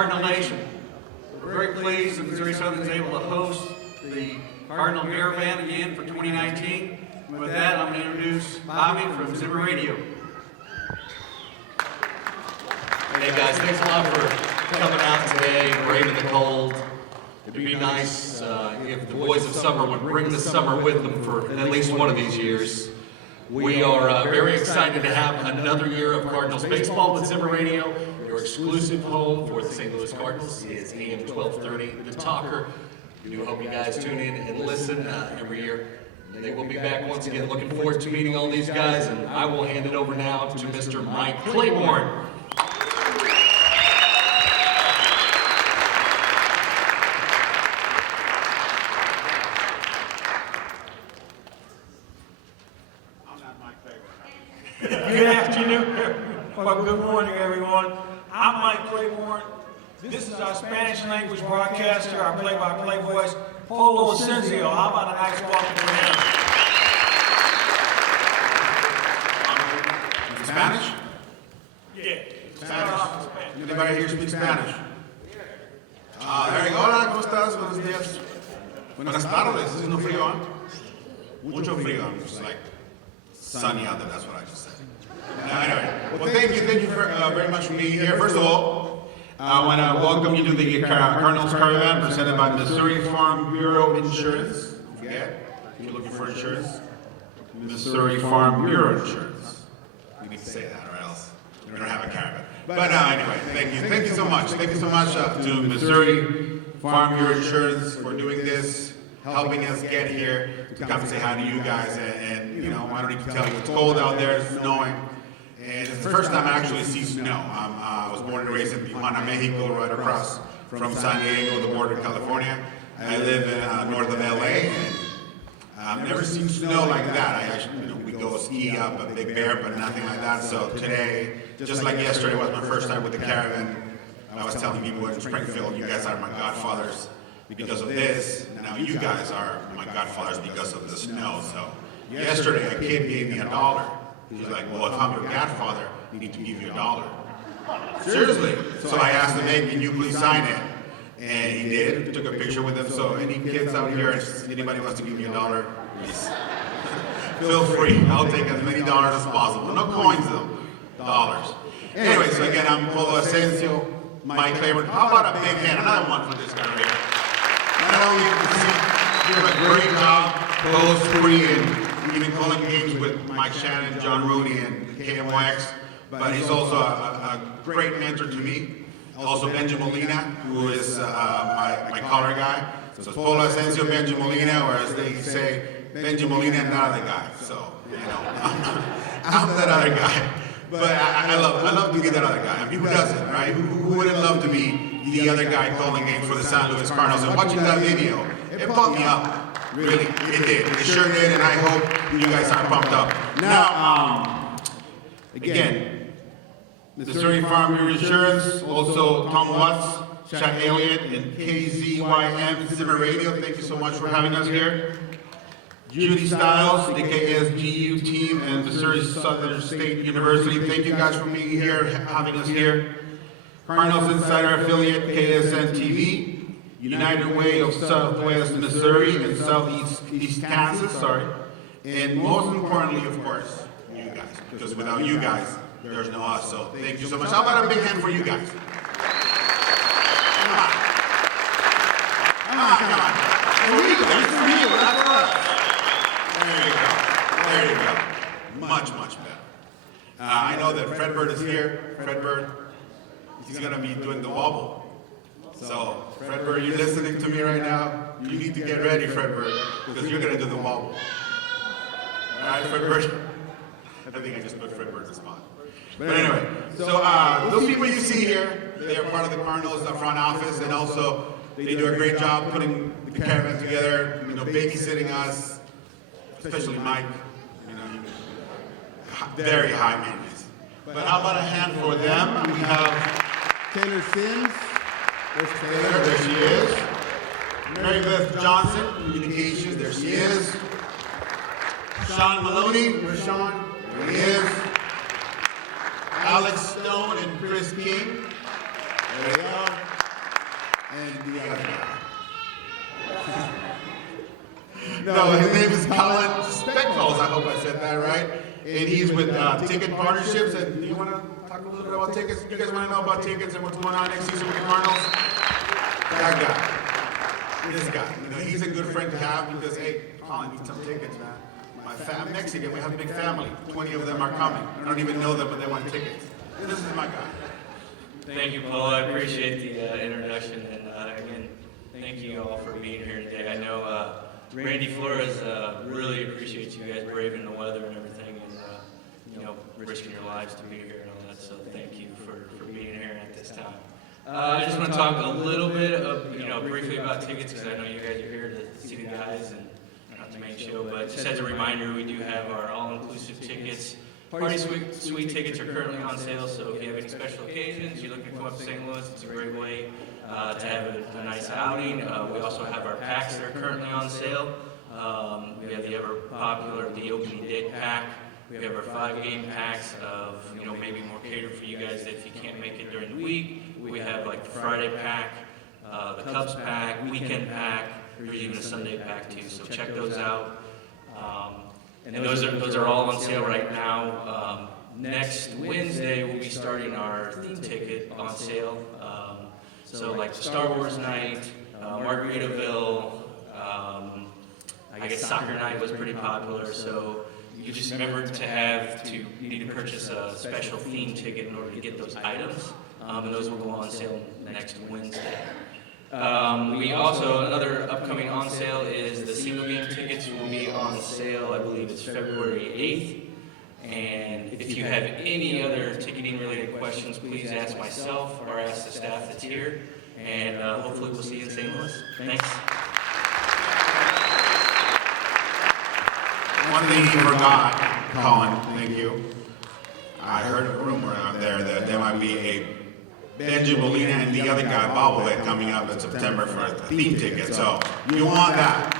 Cardinal Nation. We're very pleased that Missouri Southern is able to host the Cardinal Caravan again for 2019. With that, I'm going to introduce Bobby from Zimmer Radio. Hey guys, thanks a lot for coming out today, braving the cold. It'd be nice if the boys of summer would bring the summer with them for at least one of these years. We are very excited to have another year of Cardinals baseball with Zimmer Radio. Your exclusive home for the St. Louis Cardinals is AM 1230, The Talker. We do hope you guys tune in and listen every year. They will be back once again. Looking forward to meeting all these guys, and I will hand it over now to Mr. Mike Claiborne. Good afternoon, well, good morning, everyone. I'm Mike Claiborne. This is our Spanish language broadcaster, our play-by-play voice, Polo Asensio. How about a nice welcome for him? Spanish? Yeah. Spanish. Anybody here speak Spanish? There you go. Hola, ¿cómo estás? Buenos días. Buenas tardes. This is no frío, huh? Mucho frío. It's like sunny out there, that's what I just said. Anyway, well, thank you very much for being here. First of all, I want to welcome you to the Cardinals Caravan presented by Missouri Farm Bureau Insurance. Yeah, if you're looking for insurance, Missouri Farm Bureau Insurance. We need to say that, or else we don't have a caravan. But anyway, thank you so much. Thank you so much to Missouri Farm Bureau Insurance for doing this, helping us get here to come and say hi to you guys. And you know, I don't need to tell you, it's cold out there, it's snowing. And it's the first time I actually see snow. I was born and raised in Tijuana, Mexico, right across from San Diego, the border of California. I live in north of LA, and I've never seen snow like that. We go ski up a Big Bear, but nothing like that. So today, just like yesterday was my first time with the caravan, I was telling people in Springfield, you guys are my godfathers because of this. Now you guys are my godfathers because of the snow. So yesterday, a kid gave me $1. He's like, well, if I'm your godfather, I need to give you $1. Seriously. So I asked him, hey, can you please sign it? And he did. Took a picture with him. So any kids out here, anybody wants to give me $1, please feel free. I'll take as many dollars as possible. No coins though, dollars. Anyway, so again, I'm Polo Asensio, Mike Claiborne. How about a big hand? Another one for this guy right here. Not only you do a great job, close free, and even calling games with Mike Shannon, John Rooney, and KMOX, but he's also a great mentor to me. Also Benji Molina, who is my color guy. So it's Polo Asensio, Benji Molina, or as they say, Benji Molina and that other guy. So, you know, I'm that other guy. But I love to be that other guy. I mean, who doesn't, right? Who wouldn't love to be the other guy calling games for the St. Louis Cardinals? And watching that video, it pumped me up. Really, it did. It sure did, and I hope you guys are pumped up. Now, again, Missouri Farm Bureau Insurance, also Tom Watts, Chad Elliott, and KZYM Zimmer Radio. Thank you so much for having us here. Judy Stiles, the KSGU team, and Missouri Southern State University. Thank you guys for being here, having us here. Cardinals Insider affiliate, KSN TV. United Way of Southwest Missouri and Southeast Kansas, and most importantly, of course, you guys, because without you guys, there's no us, so thank you so much. How about a big hand for you guys? Come on. For you guys, for you, not for us. There you go. Much better. I know that Fredbird is here. Fredbird, he's going to be doing the wobble. So, Fredbird, you're listening to me right now. You need to get ready, Fredbird, because you're going to do the wobble. All right, Fredbird? I think I just put Fredbird in the spot. But anyway, so those people you see here, they are part of the Cardinals, the front office, and also they do a great job putting the caravan together, you know, babysitting us, especially Mike, you know, very high maintenance. But how about a hand for them? We have Taylor Sims. There's Taylor, there she is. Mary Beth Johnson, Communications, there she is. Sean Maloney, where's Sean? There he is. Alex Stone and Chris King. There they are. and the other guy. No, his name is Colin Speckles. I hope I said that right. And he's with Ticket Partnerships. And do you want to talk a little bit about tickets? You guys want to know about tickets and what's going on next season with the Cardinals? That guy. This guy. You know, he's a good friend to have because, hey, Colin, need some tickets, man. I'm Mexican. We have a big family. 20 of them are coming. I don't even know them, but they want tickets. This is my guy. Thank you, Paul. I appreciate the introduction, and again, thank you all for being here today. I know Randy Flores really appreciates you guys braving the weather and everything, and you know, risking your lives to be here and all that. So thank you for being here at this time. I just want to talk a little bit of, briefly about tickets because I know you guys are here to see the guys and not the main show. But just as a reminder, we do have our all-inclusive tickets. Party suite tickets are currently on sale, so if you have any special occasions, you're looking to come up to St. Louis, it's a great way to have a nice outing. We also have our packs that are currently on sale. We have the ever popular, the opening day pack. We have our 5-game packs of, maybe more catered for you guys if you can't make it during the week. We have like the Friday pack, the Cubs pack, weekend pack. There's even a Sunday pack too, so check those out. And those are all on sale right now. Next Wednesday, we'll be starting our theme ticket on sale. So like the Star Wars night, Margaritaville, I guess soccer night was pretty popular. So you just remember you need to purchase a special theme ticket in order to get those items. And those will go on sale next Wednesday. We also, another upcoming on sale is the single game tickets will be on sale, I believe it's February 8th. And if you have any other ticketing related questions, please ask myself or ask the staff that's here. And hopefully we'll see you in St. Louis. Thanks. One thing you forgot, Colin, thank you. I heard a rumor out there that there might be a Benji Molina and the other guy, bobblehead, coming up in September for a theme ticket. So you want that?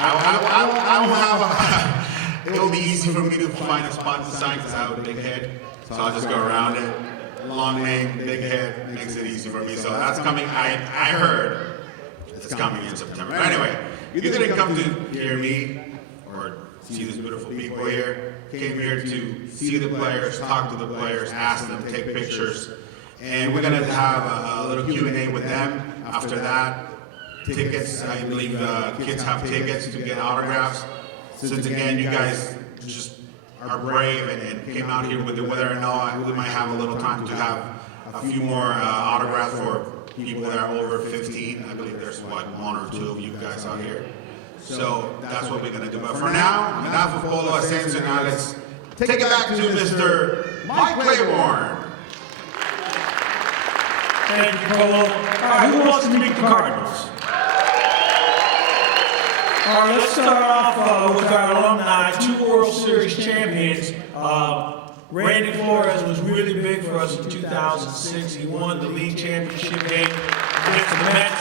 I will have. It will be easy for me to find a spot to sign because I have a big head. So I'll just go around it. Long name, big head, makes it easy for me. So that's coming. I heard it's coming in September. Anyway, you didn't come to hear me or see these beautiful people here. Came here to see the players, talk to the players, ask them, take pictures. And we're going to have a little Q&A with them. After that, tickets, I believe kids have tickets to get autographs. Since again, you guys just are brave and came out here with the weather and all, we might have a little time to have a few more autographs for people that are over 15. I believe there's like 1 or 2 of you guys out here. So that's what we're going to do. But for now, on behalf of Polo Ascension, now let's take it back to Mr. Mike Claiborne. Thank you, Polo. All right, who wants to meet the Cardinals? All right, let's start off with our alumni, 2 World Series champions. Randy Flores was really big for us in 2006. He won the league championship game against the Mets.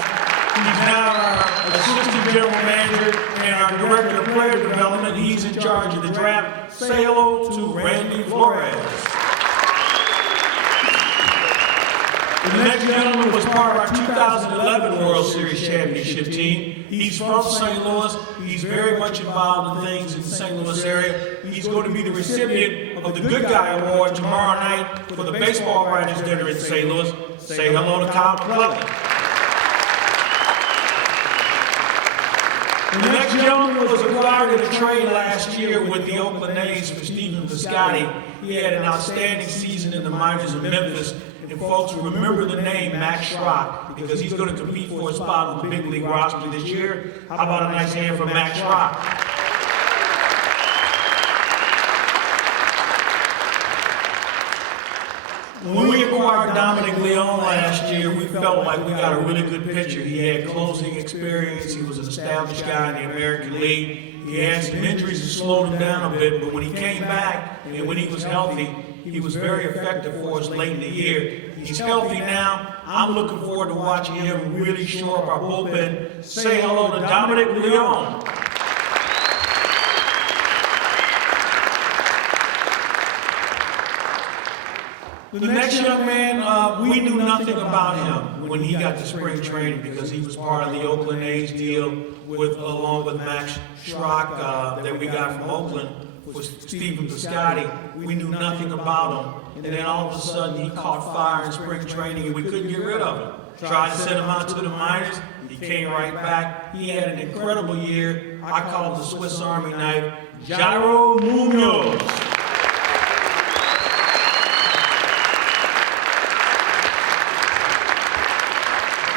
He's now our assistant general manager and our director of player development. He's in charge of the draft. Say hello to Randy Flores. The next gentleman was part of our 2011 World Series championship team. He's from St. Louis. He's very much involved in things in the St. Louis area. He's going to be the recipient of the Good Guy Award tomorrow night for the baseball writers dinner in St. Louis. Say hello to Kyle McClellan. The next gentleman was acquired in a trade last year with the Oakland A's for Stephen Piscotty. He had an outstanding season in the minors of Memphis. And folks will remember the name Max Schrock because he's going to compete for a spot on the big league roster this year. How about a nice hand for Max Schrock? When we acquired Dominic Leone last year, we felt like we got a really good pitcher. He had closing experience. He was an established guy in the American League. He had some injuries that slowed him down a bit, but when he came back and when he was healthy, he was very effective for us late in the year. He's healthy now. I'm looking forward to watching him really shore up our bullpen. Say hello to Dominic Leone. The next young man, we knew nothing about him when he got to spring training because he was part of the Oakland A's deal along with Max Schrock that we got from Oakland with Stephen Piscotty. We knew nothing about him. And then all of a sudden he caught fire in spring training and we couldn't get rid of him. Tried to send him out to the minors. He came right back. He had an incredible year. I call him the Swiss Army knife, Jairo Munoz.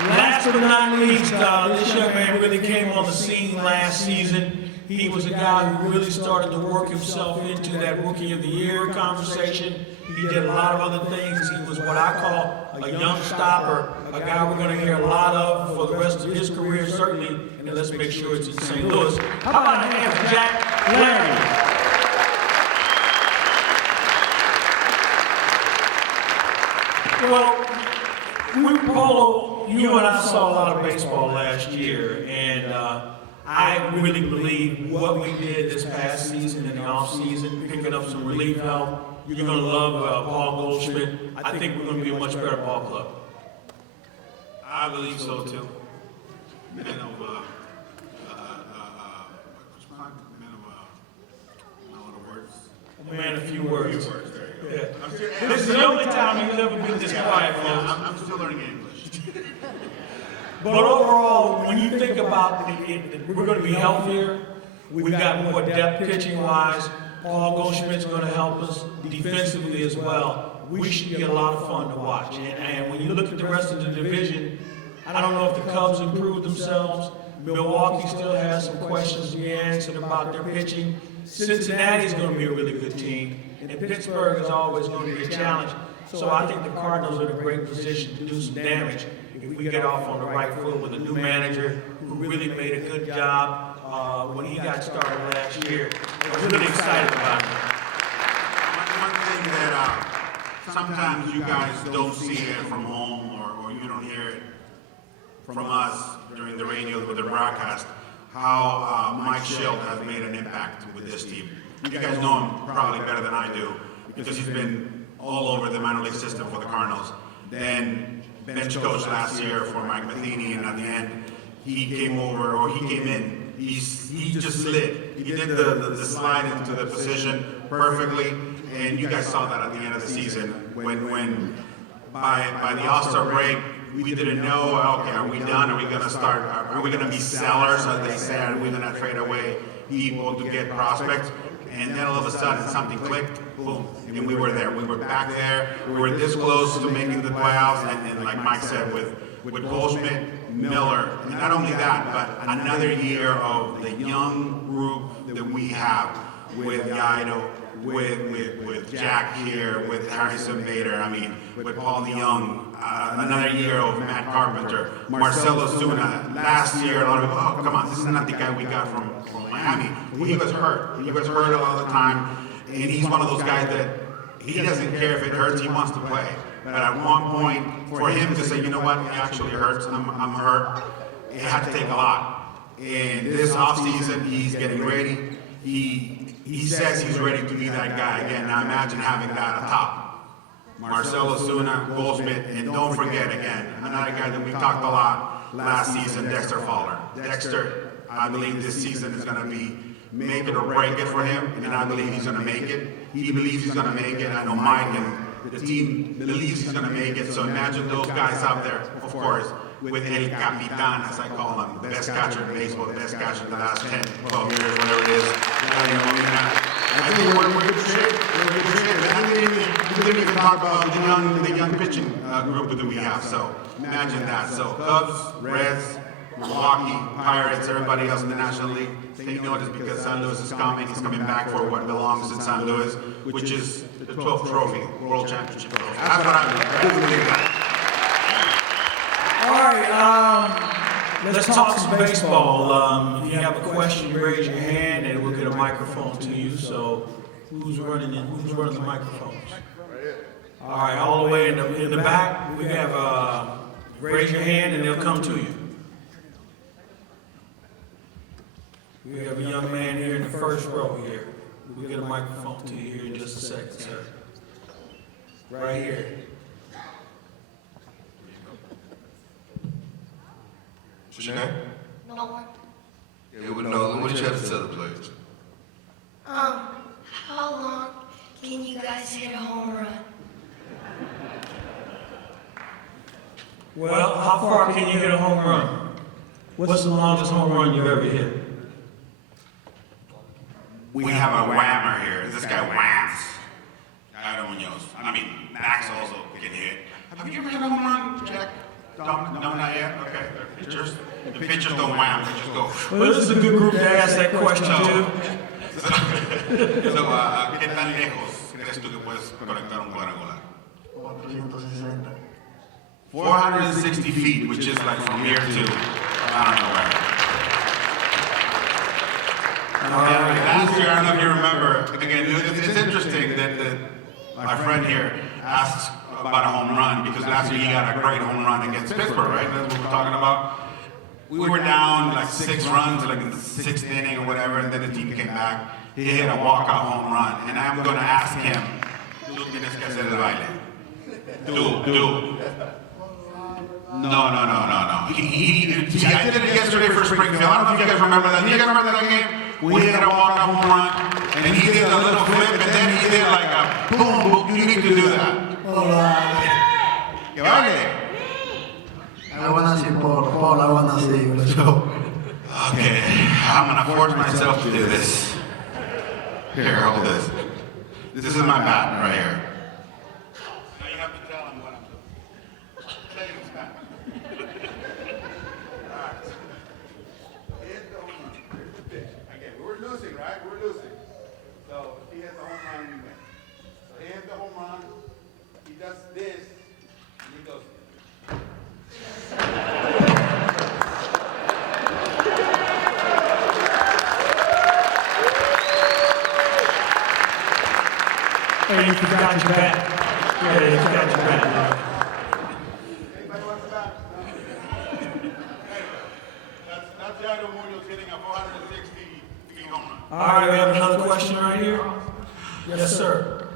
Last but not least, this young man really came on the scene last season. He was a guy who really started to work himself into that Rookie of the Year conversation. He did a lot of other things. He was what I call a young stopper, a guy we're going to hear a lot of for the rest of his career, certainly. And let's make sure it's in St. Louis. How about a hand for Jack Larry? Well, Polo, you and I saw a lot of baseball last year, and I really believe what we did this past season and the offseason, picking up some relief help. You're going to love Paul Goldschmidt. I think we're going to be a much better ball club. I believe so too. Man of, A man of few words. There you go. Yeah. This is the only time he's ever been this quiet, folks. I'm still learning English. But overall, when you think about we're going to be healthier. We've got more depth pitching-wise. Paul Goldschmidt's going to help us defensively as well. We should be a lot of fun to watch. And when you look at the rest of the division, I don't know if the Cubs improved themselves. Milwaukee still has some questions to be answered about their pitching. Cincinnati's going to be a really good team. And Pittsburgh is always going to be a challenge. So I think the Cardinals are in a great position to do some damage if we get off on the right foot with a new manager who really made a good job when he got started last year. I was really excited about it. One thing that sometimes you guys don't see it from home or you don't hear it from us during the radio with the broadcast, how Mike Schilt has made an impact with this team. You guys know him probably better than I do because he's been all over the minor league system for the Cardinals. Then bench coach last year for Mike Matheny, and at the end he came in. He just slid. He did the slide into the position perfectly, and you guys saw that at the end of the season when by the All-Star break we didn't know. Okay, are we done? Are we going to start? Are we going to be sellers, as they said? Are we going to trade away people to get prospects? And then all of a sudden something clicked, boom, and we were there. We were back there. We were this close to making the playoffs, and like Mike said, with Goldschmidt, Miller, and not only that, but another year of the young group that we have with Yaido, with Jack here, with Harrison Bader, I mean, with Paul DeYoung, another year of Matt Carpenter, Marcelo Zuna. Last year, a lot of people, oh, come on, this is not the guy we got from Miami. He was hurt. He was hurt a lot of the time, and he's one of those guys that he doesn't care if it hurts, he wants to play. But at one point, for him to say, you know what, it actually hurts, I'm hurt, it had to take a lot. And this offseason, he's getting ready. He says he's ready to be that guy again. Now imagine having that atop. Marcelo Zuna, Goldschmidt, and don't forget again, another guy that we talked a lot last season, Dexter Fowler. Dexter, I believe this season is going to be make it or break it for him, and I believe he's going to make it. He believes he's going to make it. I know Mike and the team believes he's going to make it. So imagine those guys out there, of course, with El Capitan, as I call him, the best catcher in baseball, the best catcher in the last 10, 12 years, whatever it is. I think we're in good shape. We're in good shape. And we didn't even talk about the young pitching group that we have. So imagine that. So Cubs, Reds, Milwaukee, Pirates, everybody else in the National League, take notice because San Luis is coming. He's coming back for what belongs in San Luis, which is the 12th trophy, World Championship trophy. That's what I believe that. All right, let's talk some baseball. If you have a question, raise your hand and we'll get a microphone to you. So who's running the microphones? All right, all the way in the back, we have raise your hand and they'll come to you. We have a young man here in the first row here. We'll get a microphone to you here in just a second, sir. right here. What's your name? No one. Yeah, well, Nolan, what did you have to tell the players? How long can you guys hit a home run? Well, how far can you hit a home run? What's the longest home run you've ever hit? We have a whammer here. This guy whams. Adam Munoz. I mean, Max also can hit. Have you ever hit a home run, Jack? No, not yet? Okay. Pitchers? The pitchers don't wham. They just go. Well, this is a good group to ask that question to. ¿Qué tan lejos crees tú que puedes conectar un cuadrangular? 460 feet, which is like from here to, I don't know where. Last year, I don't know if you remember, again, it's interesting that my friend here asked about a home run, because last year he got a great home run against Pittsburgh, right? That's what we're talking about. We were down like 6 runs, like in the 6th inning or whatever, and then the team came back. He hit a walkout home run, and I'm going to ask him, tú tienes que hacer el baile. Tú. No. See, I did it yesterday for Springfield. I don't know if you guys remember that. Do you guys remember that game? We hit a walkout home run, and he did a little flip, and then he did like a boom. You need to do that. Que baile. I wanna see Paul, I wanna see you. Let's go. Okay, I'm gonna force myself to do this. Here, hold this. This is my bat right here. Now you have to tell him what I'm doing. Say his bat. Alright. Hit the home run. Here's the pitch. Again, we're losing, right? We're losing. So if he hits the home run, we win. So he hits the home run. He does this, and he goes. Hey, you forgot your bat. Yeah, you forgot your bat. Anybody wants a bat? That's Jairo Munoz hitting a 460 feet home run. All right, we have another question right here. Yes, sir.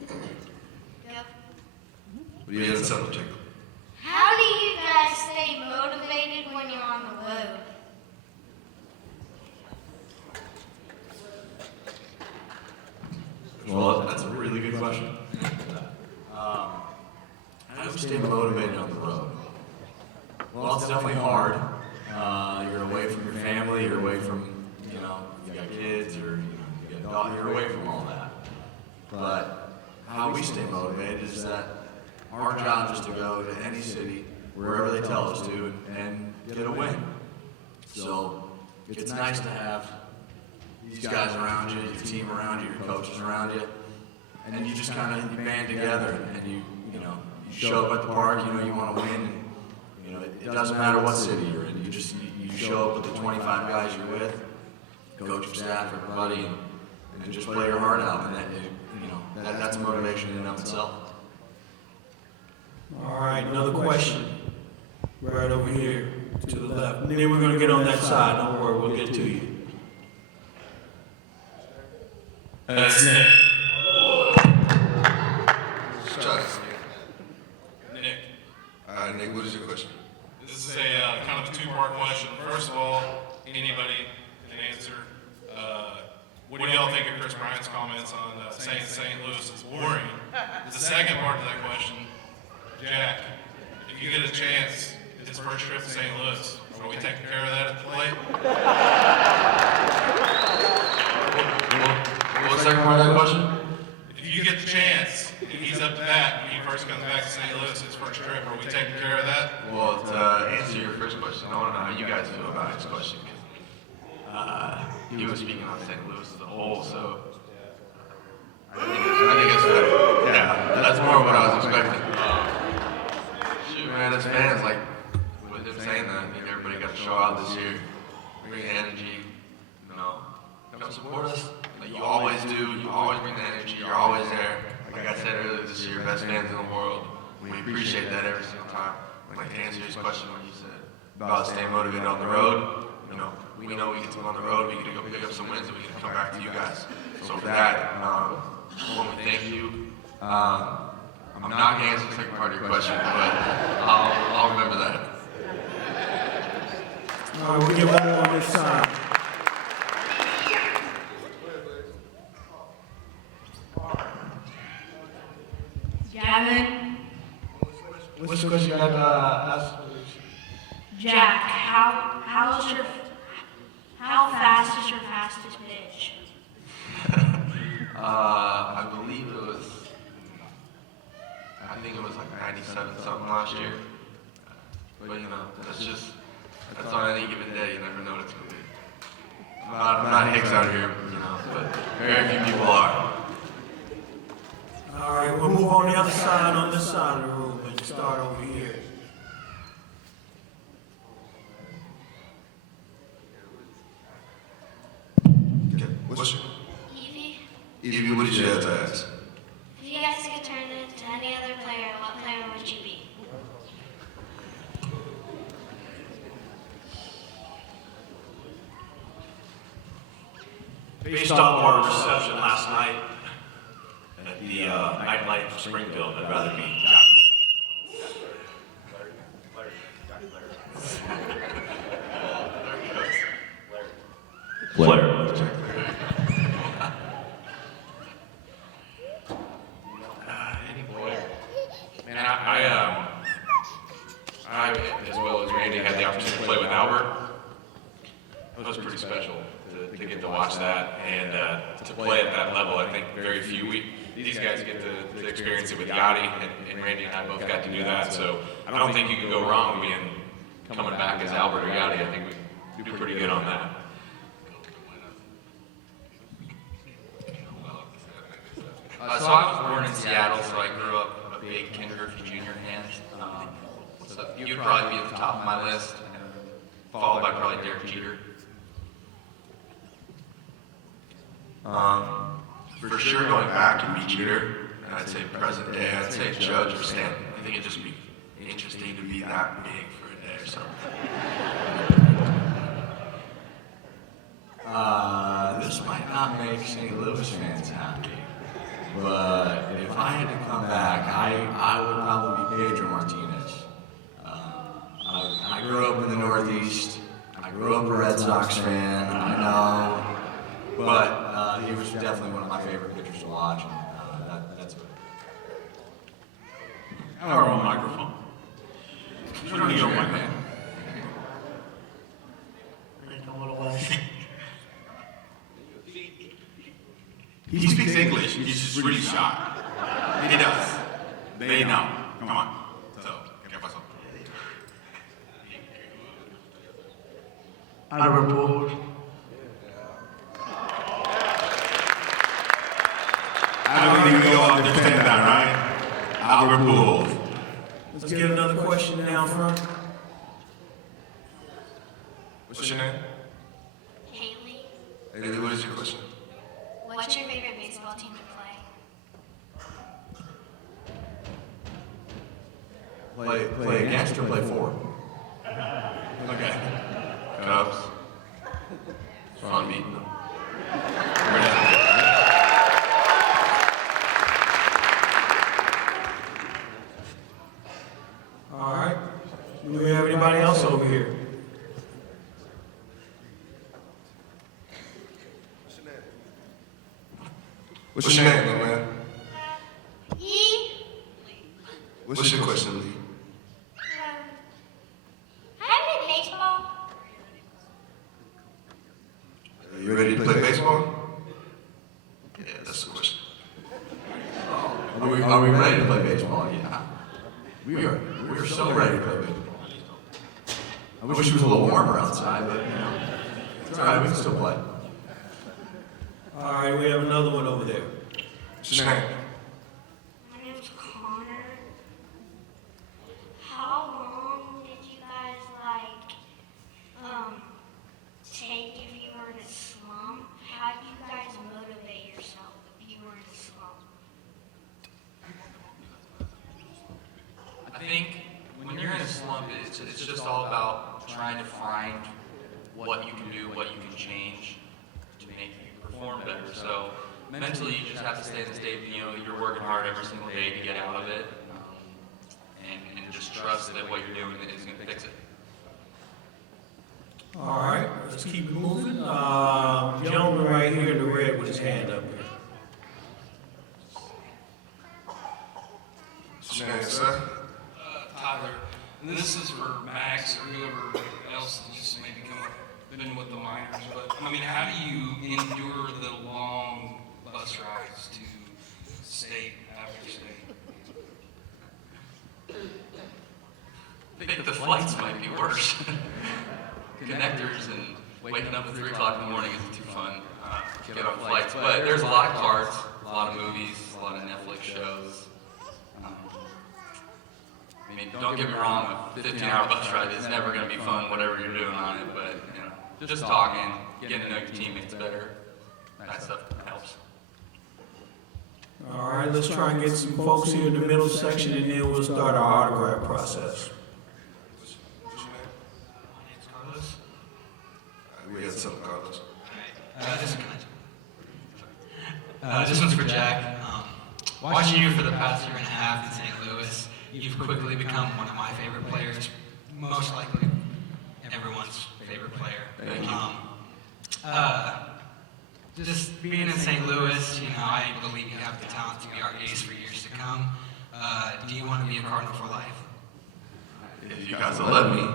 Yep. What do you have to tell them, Jacob? How do you guys stay motivated when you're on the road? Well, that's a really good question. How do you stay motivated on the road? Well, it's definitely hard. You're away from your family, you're away from, you got kids, or you got dog, you're away from all that. But how we stay motivated is that our job is to go to any city, wherever they tell us to, and get a win. So it's nice to have these guys around you, your team around you, your coaches around you, and you just kind of band together, and you show up at the park, you want to win, and it doesn't matter what city you're in, you show up with the 25 guys you're with, coach, staff, everybody, and just play your heart out, and that's motivation in and of itself. All right, another question. Right over here to the left. And then we're going to get on that side. Don't worry, we'll get to you. That's Nick. Chuck. Nick, All right, Nick, what is your question? this is a kind of a two-part question. First of all, anybody can answer. What do y'all think of Chris Bryant's comments on saying St. Louis is boring? The second part of that question, Jack, if you get a chance, his first trip to St. Louis, are we taking care of that at the plate? What was the second part of that question? If you get the chance, and he's up to bat, when he first comes back to St. Louis, his first trip, are we taking care of that? Well, to answer your first question, I want to know how you guys feel about his question. He was speaking on St. Louis as a whole, so I think it's fair. Yeah, that's more what I was expecting. Shoot, man, as fans, like, with him saying that, I think everybody got to show out this year. Bring the energy, come support us. Like you always do, you always bring the energy, you're always there. Like I said earlier this year, best fans in the world. We appreciate that every single time. Like to answer his question when you said about staying motivated on the road, we know we get to go on the road, we get to go pick up some wins, and we get to come back to you guys. So for that, one, we thank you. I'm not going to answer the second part of your question, but I'll remember that. All right, we'll get one more on this side. Gavin, Which question you had asked? Jack, how fast is your fastest pitch? I believe it was, I think it was like 97 something last year. But you know, that's on any given day, you never know what it's going to be. I'm not Hicks out here, you know, but very few people are. All right, we'll move on the other side, on this side of the room, and start over here. Okay, what's your, Evie, what did you have to ask? if you guys could turn into any other player, what player would you be? Based off our reception last night at the nightlight in Springfield, I'd rather be Joplin. Flair. Any player. Man, I, as well as Randy, had the opportunity to play with Albert. It was pretty special to get to watch that and to play at that level. I think very few these guys get to experience it with Yachty, and Randy and I both got to do that. So I don't think you can go wrong coming back as Albert or Yachty. I think we do pretty good on that. So I was born in Seattle, so I grew up a big Ken Griffey Jr. fan. So you'd probably be at the top of my list, followed by probably Derek Jeter. For sure, going back and be Jeter, and I'd say present day, I'd say Judge or Stanton. I think it'd just be interesting to be that big for a day or something. This might not make St. Louis fans happy, but if I had to come back, I would probably be Pedro Martinez. I grew up in the Northeast. I grew up a Red Sox fan. I know, but he was definitely one of my favorite pitchers to watch, and that's what. Our own microphone. You don't need your mic, man. I know what it was. He speaks English. He's just really shy. He does. They know. Come on. So, ¿qué pasó? Albert Pujols. I don't think we all understand that, right? Albert Pujols. Let's get another question down front. What's your name? Haley, Haley, what is your question? what's your favorite baseball team to play? Play against or play for? Okay. Cubs. Fun meeting them. All right. Do we have anybody else over here? What's your name, my man? Lee, What's your question, Lee? how did baseball? Are you ready to play baseball? Yeah, that's the question. Are we ready to play baseball? Yeah. We are so ready to play baseball. I wish it was a little warmer outside, but you know, it's all right. We can still play. All right, we have another one over there. What's your name? My name's Connor. How long did you guys take if you were in a slump? How do you guys motivate yourself if you were in a slump? I think when you're in a slump, it's just all about trying to find what you can do, what you can change to make you perform better. So mentally you just have to stay in the state, you know, you're working hard every single day to get out of it, and just trust that what you're doing is going to fix it. All right, let's keep it moving. Gentleman right here in the red with his hand up here. What's your name, sir? Tyler, and this is for Max or whoever else just maybe been with the minors, but I mean, how do you endure the long bus rides to state after state? I think the flights might be worse. Connectors and waking up at 3 o'clock in the morning isn't too fun to get on flights, but there's a lot of cards, a lot of movies, a lot of Netflix shows. I mean, don't get me wrong, a 15-hour bus ride is never going to be fun, whatever you're doing on it, but, you know, just talking, getting to know your teammates better, that stuff helps. All right, let's try and get some folks here in the middle section, and then we'll start our autograph process. What's your name? Carlos. We got some Carlos. This one's for Jack. Watching you for the past year and a half in St. Louis, you've quickly become one of my favorite players, most likely everyone's favorite player. Thank you. Just being in St. Louis, you know, I believe you have the talent to be our ace for years to come. Do you want to be a Cardinal for life? If you guys will let me.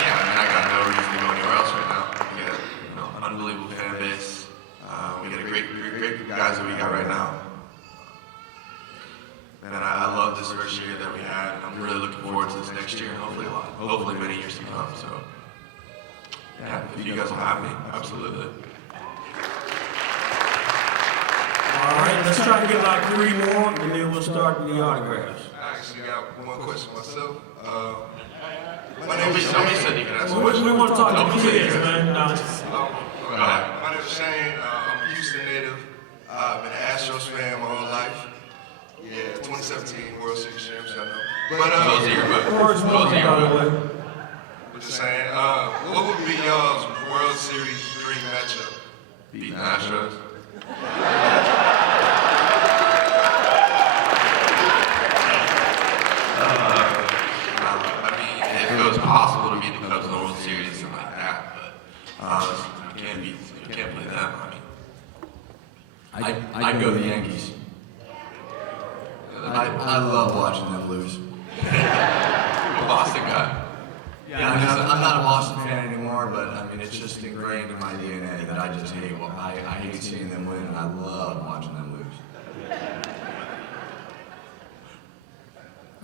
Yeah, I mean, I got no reason to go anywhere else right now. We got, you know, an unbelievable fan base. We got a great group of guys that we got right now. And I love this first year that we had, and I'm really looking forward to this next year, and hopefully many years to come. So, yeah, if you guys will have me, absolutely. All right, let's try to get like 3 more, and then we'll start with the autographs. I actually got one question myself. Somebody said you could ask We want to talk to the kids, man. No, Go ahead. My name is Shane. I'm a Houston native. I've been an Astros fan my whole life. Yeah, 2017 World Series champions, I know. But Those are your First one, by the way. I'm just saying, what would be y'all's World Series dream matchup? Beating the Astros. I mean, if it was possible to beat the Cubs in the World Series, something like that, but you can't play them. I mean, I'd go the Yankees. I love watching them lose. I'm a Boston guy. Yeah, I mean, I'm not a Boston fan anymore, but I mean, it's just ingrained in my DNA that I just hate. Well, I hate seeing them win, and I love watching them lose.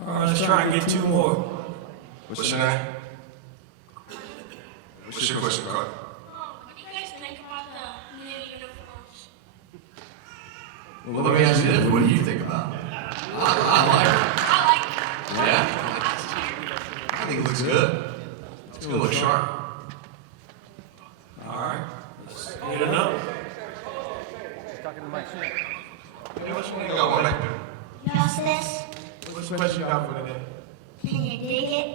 All right, let's try and get 2 more. What's your name? What's your question, Carl? What do you guys think about the new uniforms? Well, let me ask you this: what do you think about it? I like it. I like it. Yeah, I think it looks good. It's gonna look sharp. All right, let's get another. You got one back there. Justice, What's the question you got for today? can you dig it?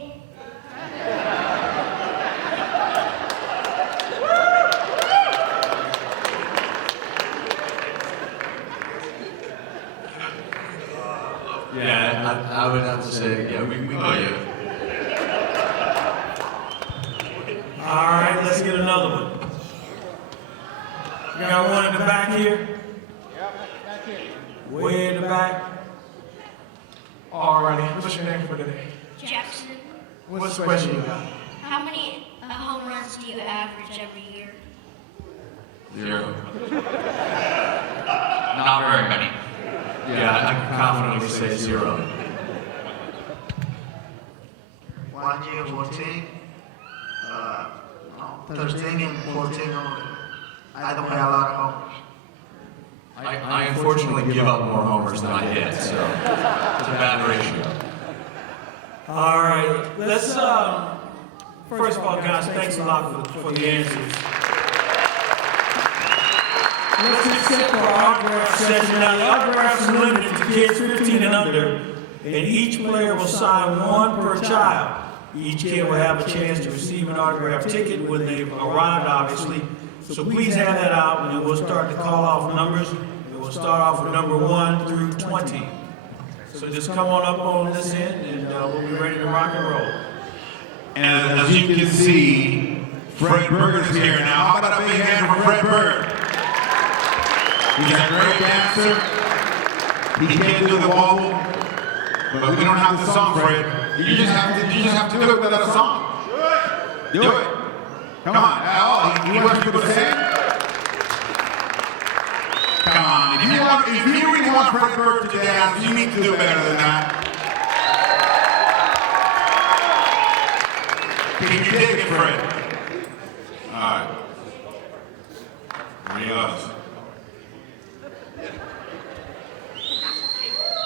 Yeah, I would have to say, yeah, we Oh, yeah. All right, let's get another one. You got one in the back here? Way in the back. All righty, what's your name for today? Jackson, What's the question you got? how many home runs do you average every year? 0. Not very many. Yeah, I can confidently say 0. 1 year 14, 13 and 14. I don't have a lot of homers. I unfortunately give up more homers than I hit, so it's a bad ratio. All right, let's, first of all, guys, thanks a lot for the answers. Let's get set for our autograph session. Now, the autographs are limited to kids 15 and under, and each player will sign 1 per child. Each kid will have a chance to receive an autograph ticket when they've arrived, obviously. So please have that out, and then we'll start to call off numbers. And we'll start off with number 1 through 20. So just come on up on this end, and we'll be ready to rock and roll. And as you can see, Fred Berg is here now. How about a big hand for Fred Berg? He's a great dancer. He can do the wobble, but we don't have the song, Fred. You just have to do it without a song. Do it. Come on. Oh, you want people to sing? Come on. If you really want Fred Berg to dance, you need to do better than that. Can you dig it, Fred? All right. Here he goes.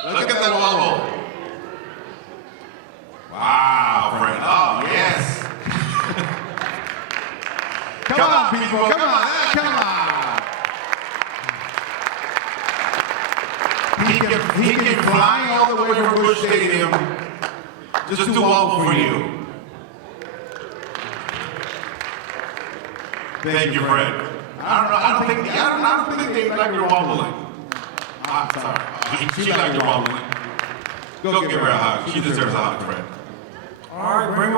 Look at that wobble. Wow, Fred. Oh, yes. Come on, people. Come on. Come on. He can fly all the way from Busch Stadium just to wobble for you. Thank you, Fred. I don't think they like your wobbling. I'm sorry. She liked your wobbling. Go give her a hug. She deserves a hug, Fred. All right, bring